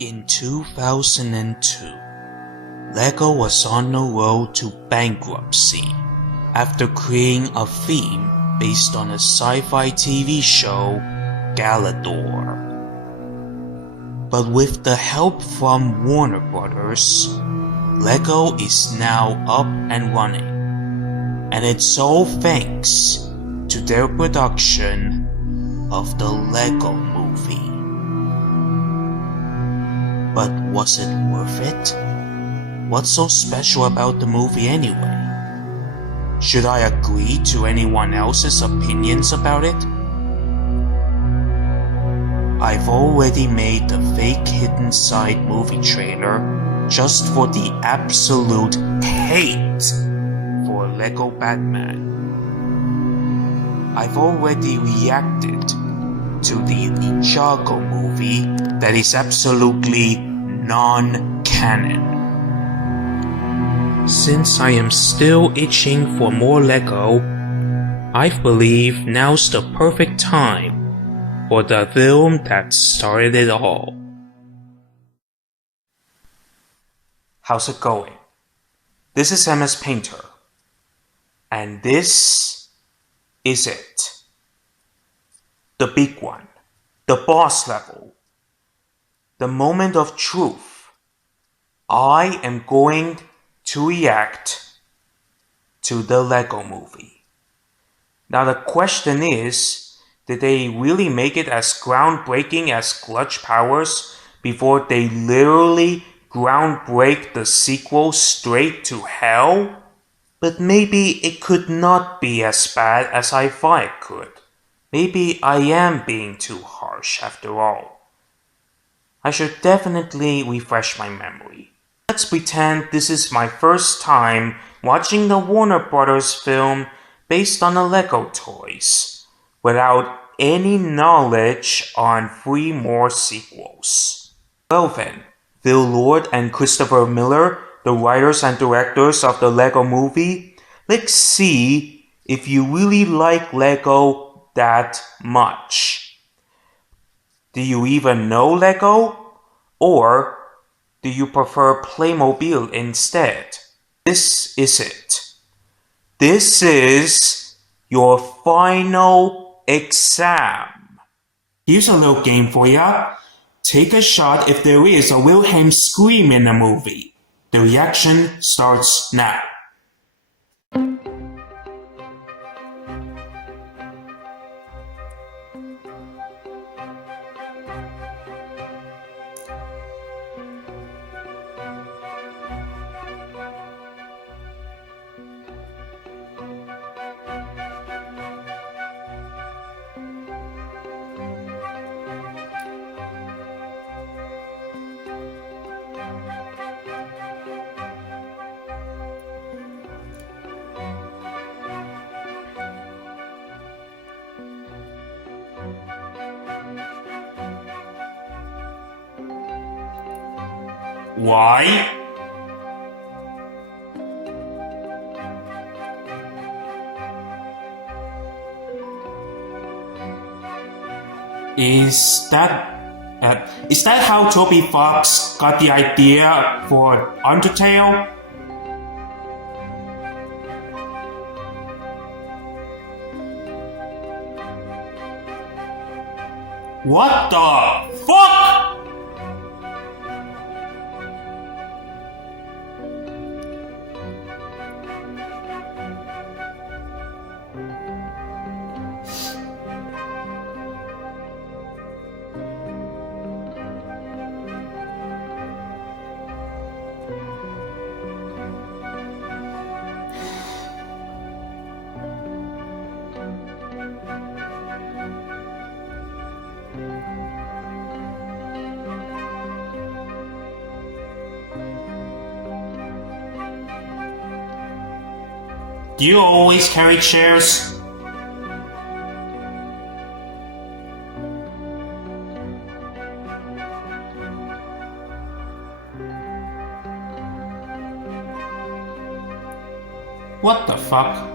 In 2002, LEGO was on the road to bankruptcy after creating a theme based on a sci-fi TV show, Galador. But with the help from Warner Brothers, LEGO is now up and running, and it's all thanks to their production of the Lego Movie. But was it worth it? What's so special about the movie anyway? Should I agree to anyone else's opinions about it? I've already made the fake Hidden Side movie trailer just for the absolute hate for Lego Batman. I've already reacted to the Ninjago movie that is absolutely non-canon. Since I am still itching for more Lego, I believe now's the perfect time for the film that started it all. How's it going? This is MS Painter, and this is it. The big one, the boss level, the moment of truth. I am going to react to the Lego Movie. Now the question is, did they really make it as groundbreaking as Clutch Powers before they literally groundbreak the sequel straight to hell? But maybe it could not be as bad as I thought it could. Maybe I am being too harsh after all. I should definitely refresh my memory. Let's pretend this is my first time watching the Warner Brothers film based on the Lego toys, without any knowledge on 3 more sequels. Well then, Phil Lord and Christopher Miller, the writers and directors of the Lego Movie, let's see if you really like Lego that much. Do you even know Lego? Or do you prefer Playmobil instead? This is it. This is your final exam. Here's a little game for ya. Take a shot if there is a Wilhelm scream in the movie. The reaction starts now. Why? Is that how Toby Fox got the idea for Undertale? What the fuck? Do you always carry chairs? What the fuck?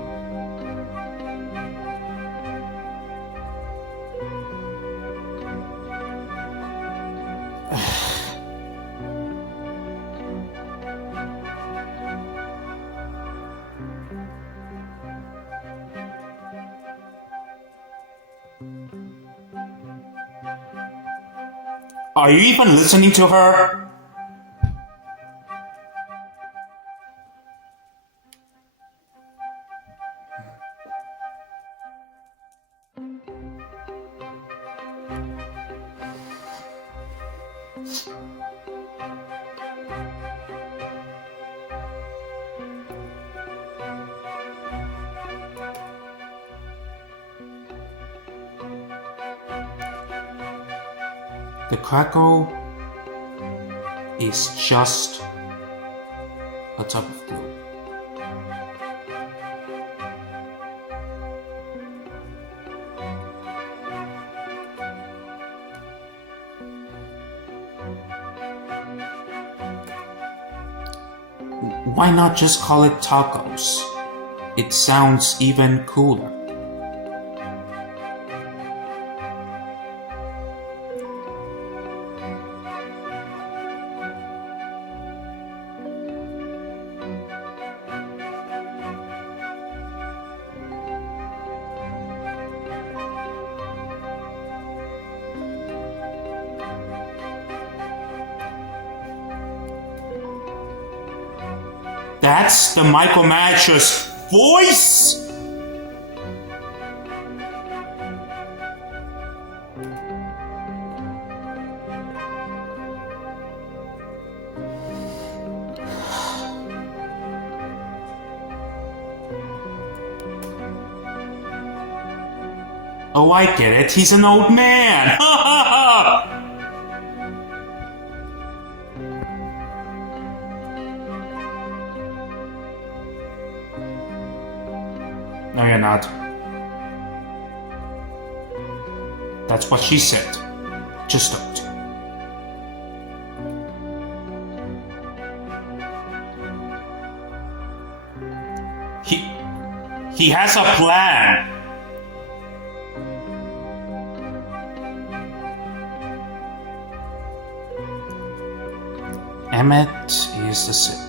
Are you even listening to her? The crackle is just a type of glue. Why not just call it tacos? It sounds even cooler. That's the micromanager's voice? Oh, I get it. He's an old man. No, you're not. That's what she said. Just don't. He has a plan. Emmett is the sip.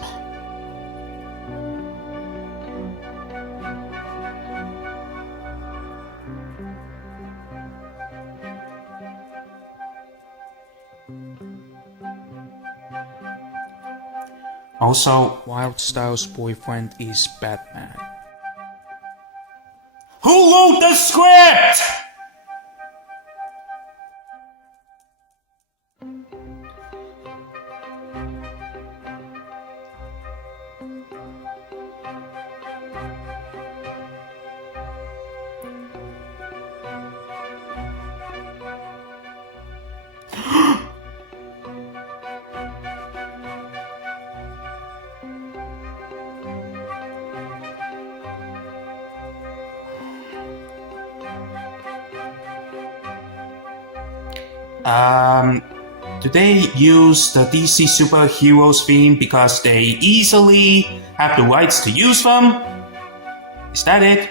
Also, Wildstyle's boyfriend is Batman. Who wrote the script? Do they use the DC superheroes theme because they easily have the rights to use them? Is that it?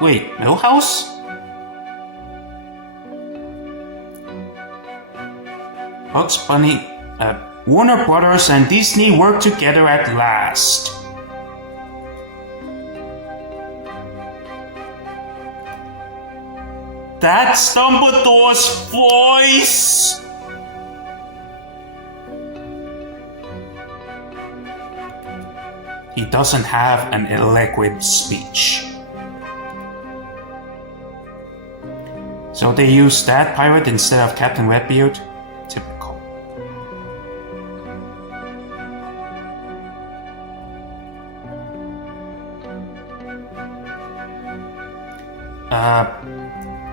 Wait, Millhouse? Bugs Bunny, Warner Brothers and Disney work together at last. That's Dumbledore's voice! He doesn't have an eloquent speech. So they use that pirate instead of Captain Redbeard? Typical.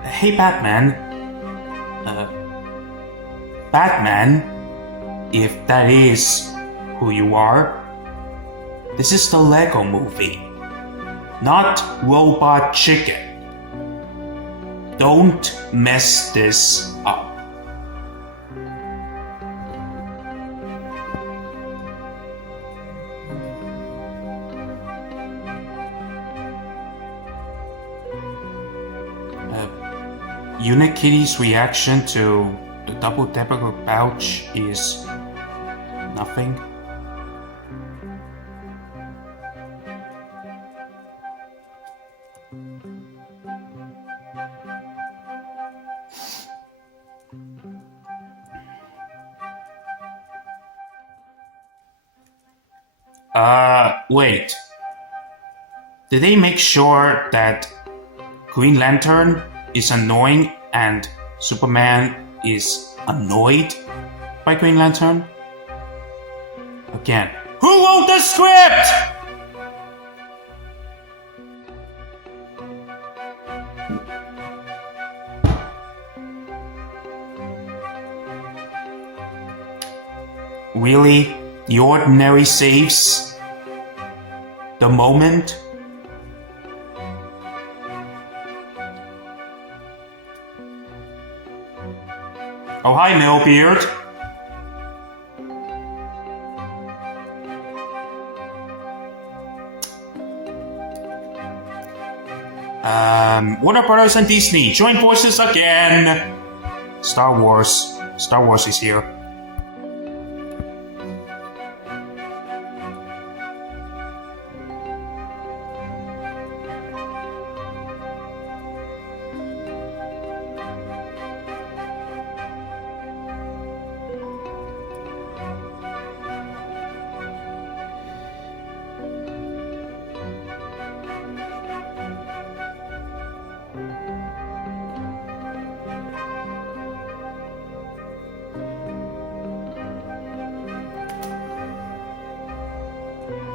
Hey Batman. Batman, if that is who you are, this is the Lego movie, not Robot Chicken. Don't mess this up. Unikitty's reaction to the double-decker pouch is nothing. Wait. Did they make sure that Green Lantern is annoying and Superman is annoyed by Green Lantern? Again, who wrote the script? Really? The ordinary saves the moment? Oh, hi, Millbeard. Warner Brothers and Disney, join forces again. Star Wars is here.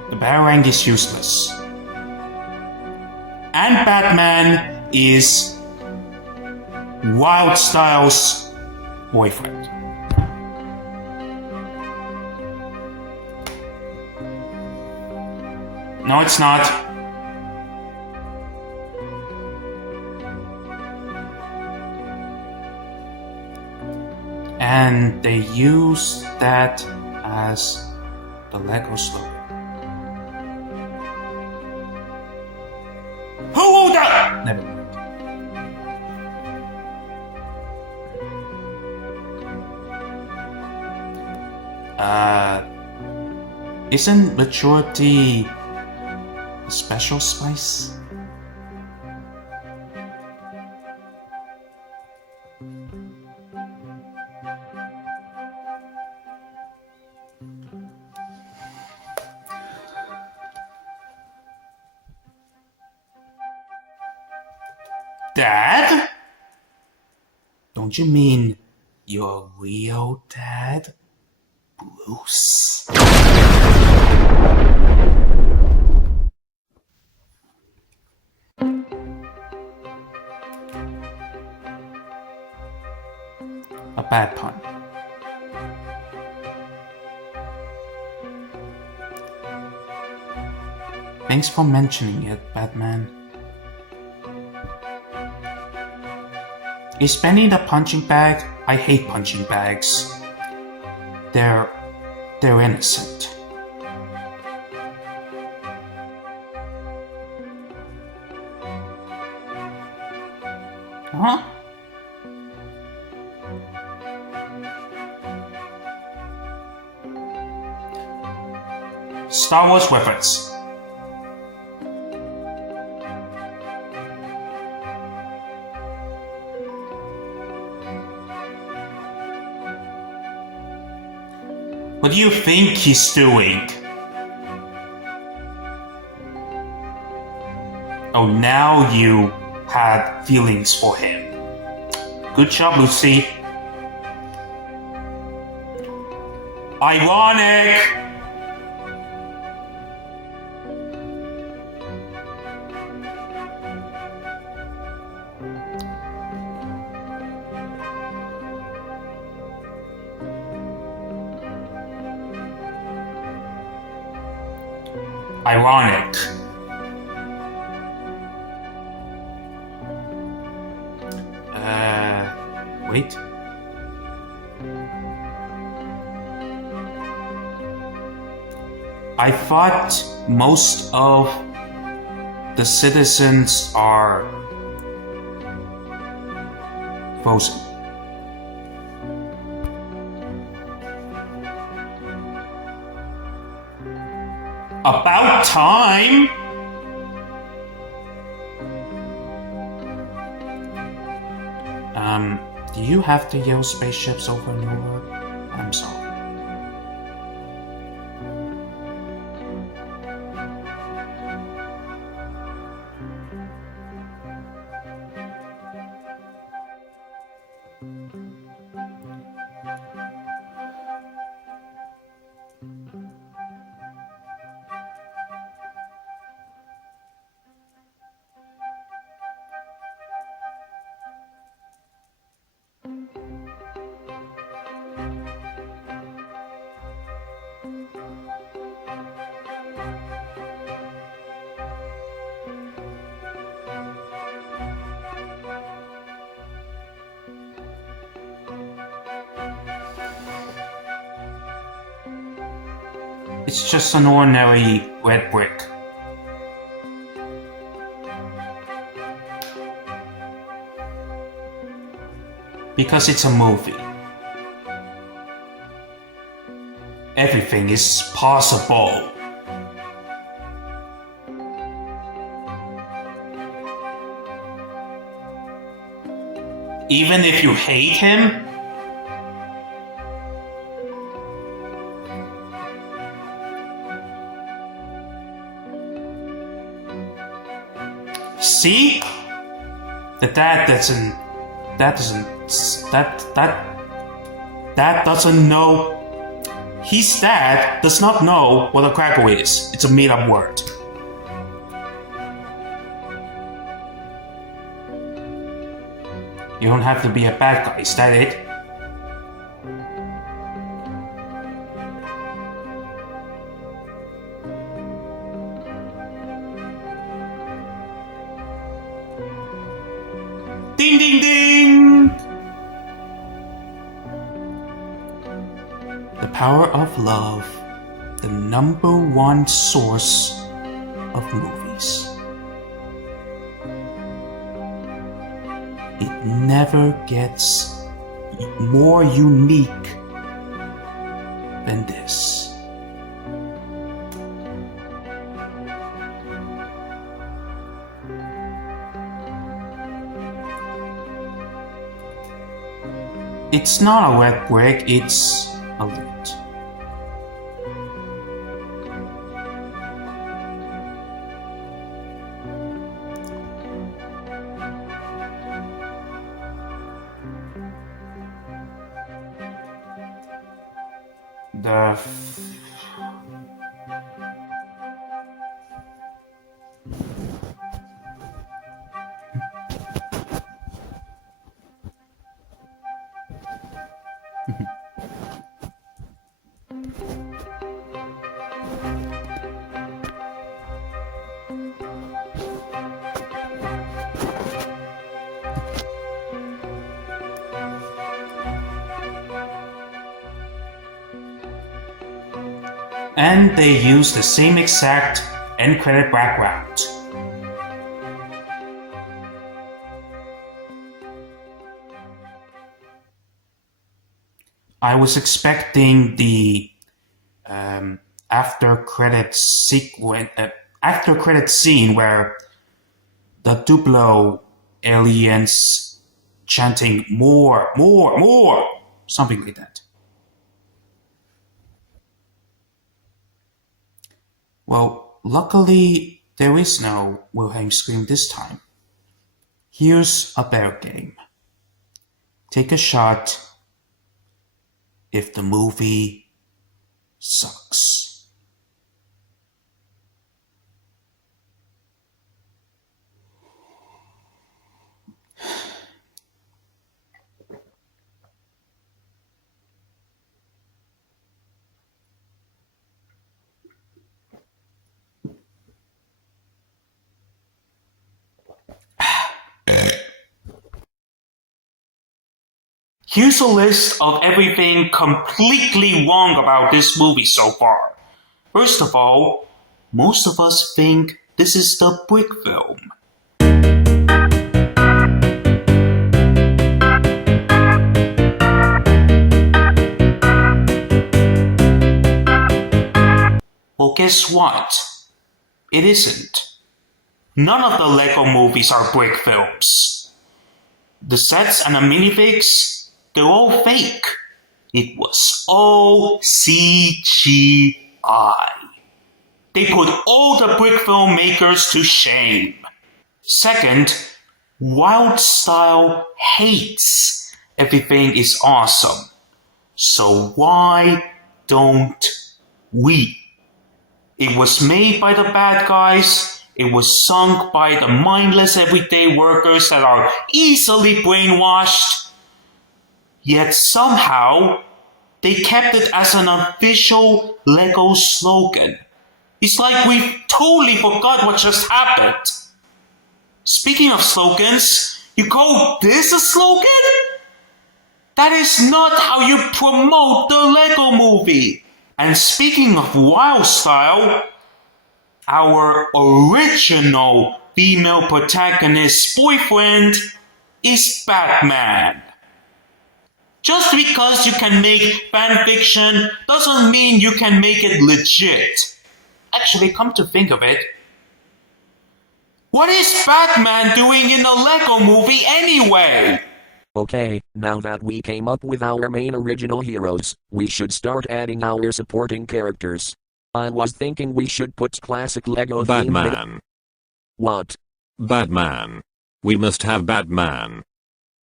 The Batarang is useless. And Batman is Wildstyle's boyfriend. No, it's not. And they use that as the Lego slogan. Who wrote that? Never mind. Isn't maturity a special spice? Dad? Don't you mean your real dad, Bruce? A bad pun. Thanks for mentioning it, Batman. Is Benny the punching bag? I hate punching bags. They're innocent. Huh? Star Wars reference. What do you think he's doing? Oh, now you had feelings for him. Good job, Lucy. Ironic! Ironic. Wait. I thought most of the citizens are frozen. About time! Do you have to yell spaceships over and over? I'm sorry. It's just an ordinary red brick. Because it's a movie. Everything is possible. Even if you hate him, see? That doesn't know. His dad does not know what a crackle is. It's a made-up word. You don't have to be a bad guy, is that it? Ding ding ding! The power of love, the #1 source of movies. It never gets more unique than this. It's not a red brick, it's a lid. And they use the same exact end credit background. I was expecting the after credit scene where the Duplo aliens chanting more, more, more, something like that. Well, luckily there is no Wilhelm scream this time. Here's a better game. Take a shot if the movie sucks. Here's a list of everything completely wrong about this movie so far. First of all, most of us think this is the brick film. Well, guess what? It isn't. None of the Lego movies are brick films. The sets and the minifigs, they're all fake. It was all CGI. They put all the brick filmmakers to shame. Second, Wild Style hates everything is awesome. So why don't we? It was made by the bad guys. It was sunk by the mindless everyday workers that are easily brainwashed. Yet somehow, they kept it as an official Lego slogan. It's like we totally forgot what just happened. Speaking of slogans, you call this a slogan? That is not how you promote the Lego movie. And speaking of wild style, our original female protagonist's boyfriend is Batman. Just because you can make fanfiction doesn't mean you can make it legit. Actually, come to think of it, what is Batman doing in the Lego movie anyway? Okay, now that we came up with our main original heroes, we should start adding our supporting characters. I was thinking we should put classic Lego Batman. What? Batman. We must have Batman.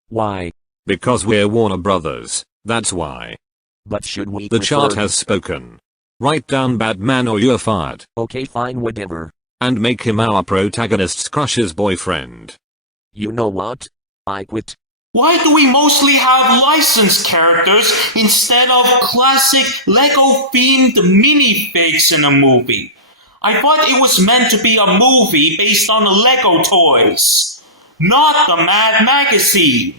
Why? Because we're Warner Brothers, that's why. But should we The chart has spoken. Write down Batman or you're fired. Okay, fine, whatever. And make him our protagonist's crush's boyfriend. You know what? I quit. Why do we mostly have licensed characters instead of classic Lego-themed minifigs in a movie? I thought it was meant to be a movie based on the Lego toys, not the Mad Magazine.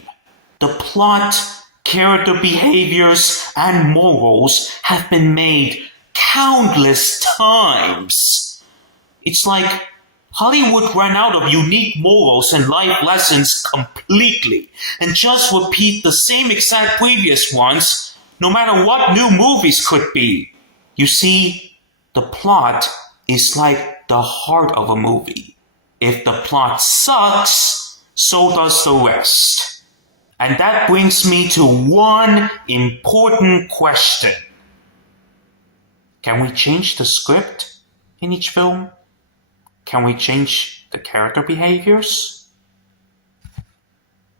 The plot, character behaviors, and morals have been made countless times. It's like Hollywood ran out of unique morals and life lessons completely and just repeat the same exact previous ones, no matter what new movies could be. You see, the plot is like the heart of a movie. If the plot sucks, so does the rest. And that brings me to one important question. Can we change the script in each film? Can we change the character behaviors?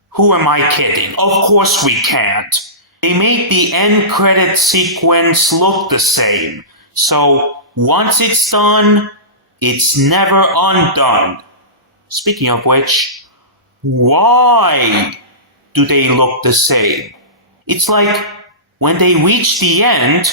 Who am I kidding? Of course we can't. They made the end credit sequence look the same. So once it's done, it's never undone. Speaking of which, why do they look the same? It's like when they reached the end,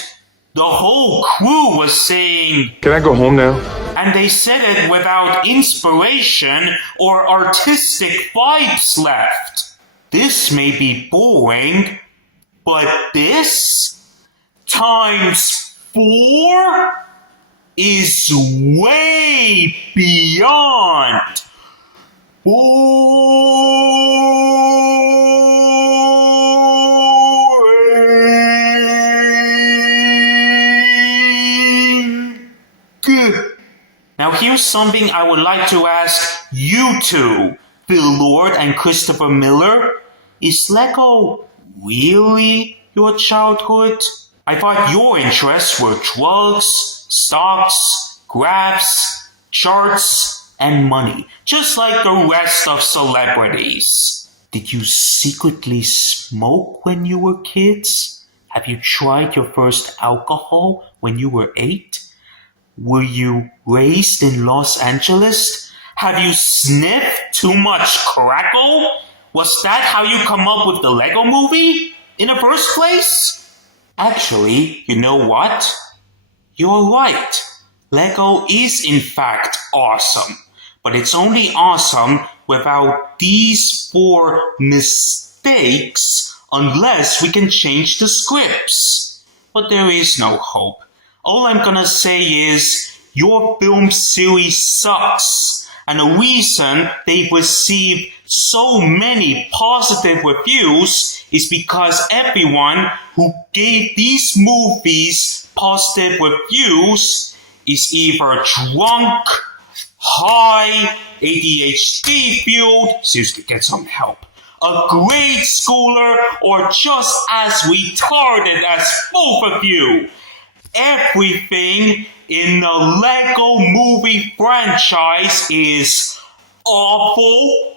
the whole crew was saying, "Can I go home now?" And they said it without inspiration or artistic vibes left. This may be boring, but this times 4 is way beyond good. Now here's something I would like to ask you two, Phil Lord and Christopher Miller. Is Lego really your childhood? I thought your interests were drugs, stocks, graphs, charts, and money, just like the rest of celebrities. Did you secretly smoke when you were kids? Have you tried your first alcohol when you were 8? Were you raised in Los Angeles? Have you sniffed too much crackle? Was that how you come up with the Lego movie in the first place? Actually, you know what? You're right. Lego is in fact awesome. But it's only awesome without these 4 mistakes unless we can change the scripts. But there is no hope. All I'm gonna say is, your film series sucks. And the reason they've received so many positive reviews is because everyone who gave these movies positive reviews is either drunk, high, ADHD fueled, seriously get some help, a grade schooler, or just as retarded as both of you. Everything in the Lego movie franchise is awful.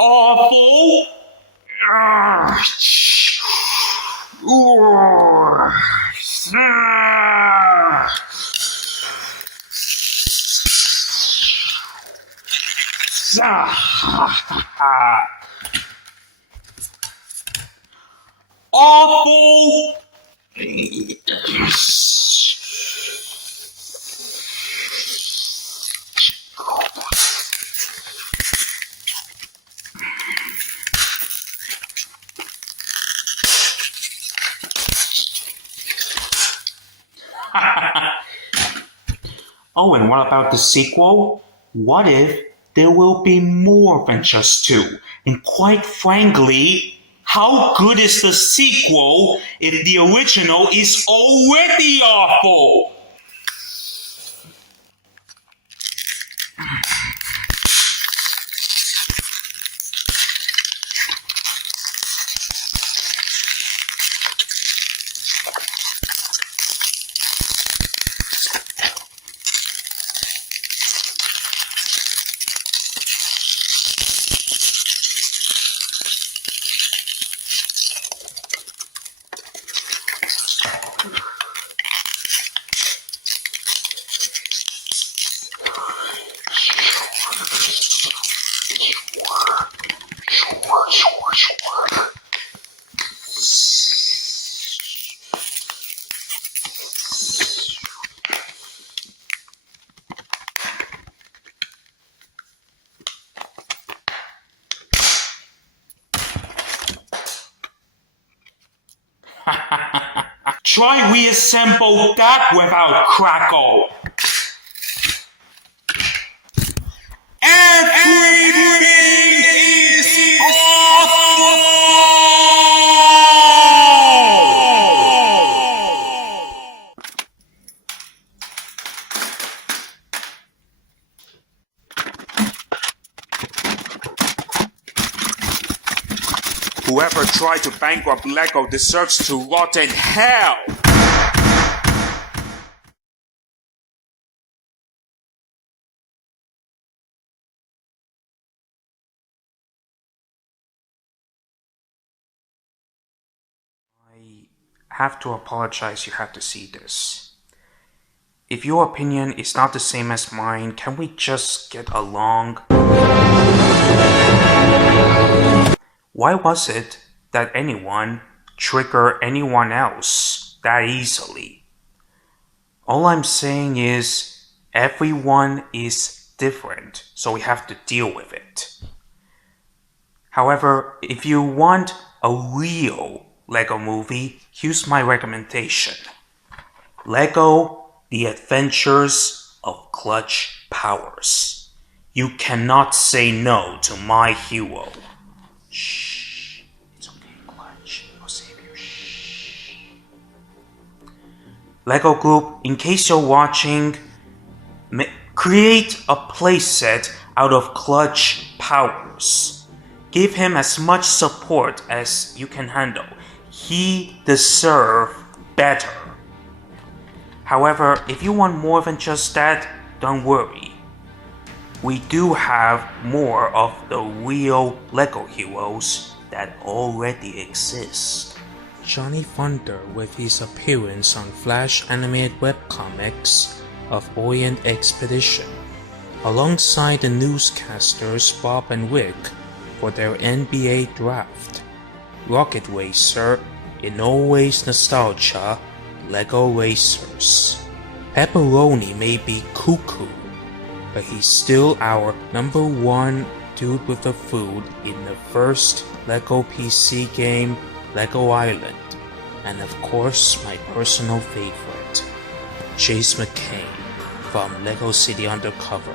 Awful. Awful! Oh, and what about the sequel? What if there will be more than just two? And quite frankly, how good is the sequel if the original is already awful? Try reassemble that without crackle. Everything is awful! Whoever tried to bankrupt Lego deserves to rot in hell! I have to apologize you have to see this. If your opinion is not the same as mine, can we just get along? Why was it that anyone trigger anyone else that easily? All I'm saying is everyone is different, so we have to deal with it. However, if you want a real Lego movie, here's my recommendation. Lego: The Adventures of Clutch Powers. You cannot say no to my hero. Shh. It's okay, Clutch. I'll save you. Shh. Lego Group, in case you're watching, create a playset out of Clutch Powers. Give him as much support as you can handle. He deserves better. However, if you want more than just that, don't worry. We do have more of the real Lego heroes that already exist. Johnny Thunder with his appearance on Flash animated webcomics of Orient Expedition, alongside the newscasters Bob and Rick for their NBA draft. Rocket Racer, in Always Nostalgia, Lego Racers. Pepperoni may be cuckoo, but he's still our number one dude with the food in the first Lego PC game, Lego Island, and of course my personal favorite, Chase McCain from Lego City Undercover.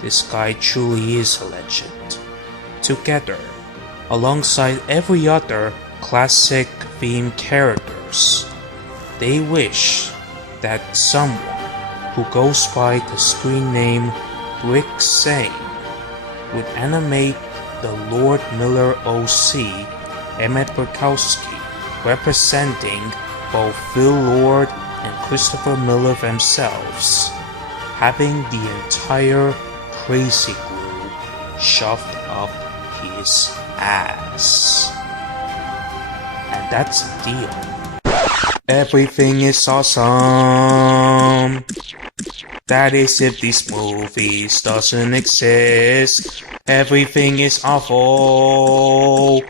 This guy truly is a legend. Together, alongside every other classic theme characters, they wish that someone who goes by the screen name Brick Sane would animate the Lord Miller OC, Emmett Burkowski, representing both Phil Lord and Christopher Miller themselves, having the entire crazy glue shoved up his ass. And that's the deal. Everything is awesome. That is if these movies doesn't exist. Everything is awful.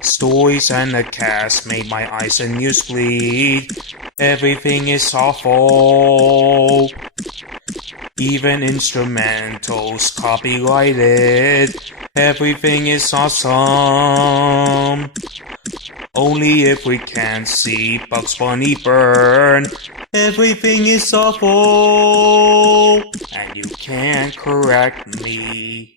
Stories and the cast made my eyes and ears bleed. Everything is awful. Even instrumentals copyrighted. Everything is awesome. Only if we can't see Bugs Bunny burn. Everything is awful. And you can't correct me.